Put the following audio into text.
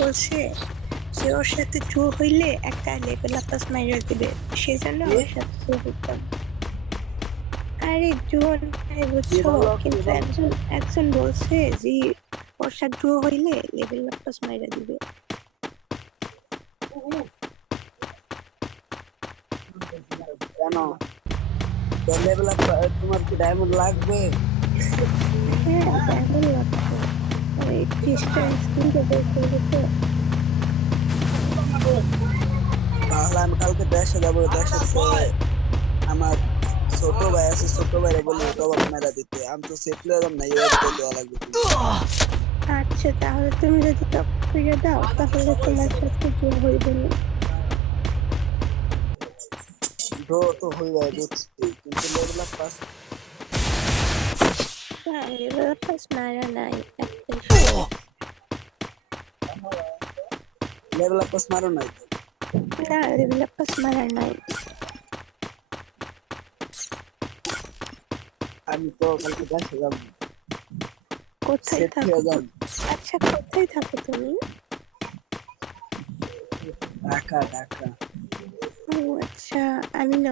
বলছে যে ওর সাথে ট্যুর হইলে একটা লেভেল আপ মাইরা দিবে, সেজন্য কি ওর সাথে ট্যুর হইতাম। আরে জুন ভাই কি বুঝছো, বললো কি কিন্তু বল? একজন একজন বলছে যে ওর সাথে ট্যুর হইলে লেভেল আপ মাইরা দিবে। কেন লেভেল আপ? তোমার কি ডায়মন্ড লাগবে? হ্যাঁ, ডায়মন্ড লাগতো। ওই ক্রিস্টাল স্কিনটা বের করবে তো। তাহলে আমি কালকে দেশে যাবো, দেশে আমার ছোট ভাই আছে, ছোট ভাইরে বলি টপ মেরা দিতে। আমি তো সেট লইলাম না, ইউআইডি দেওয়া লাগবে তুমি। আচ্ছা, তাহলে তুমি যদি টপ করে দাও তাহলে তোমার সাথে ট্যুর হইবে না। ড্র তো হয়ে যায় বুঝছি, কিন্তু লেভেল আপ পাস না, লেভেল আপ মারা নাই, একটাই শুধু। লেভেল আপ পাস মারো নাই তো? না, লেভেল আপ মারা নাই। আমি তো কালকে দেশে যাবো, কোথায় সেট থাকো হয়ে তো? যান। আচ্ছা, কোথায় থাকো তুমি? ঢাকা ঢাকা। ও আচ্ছা, আমি না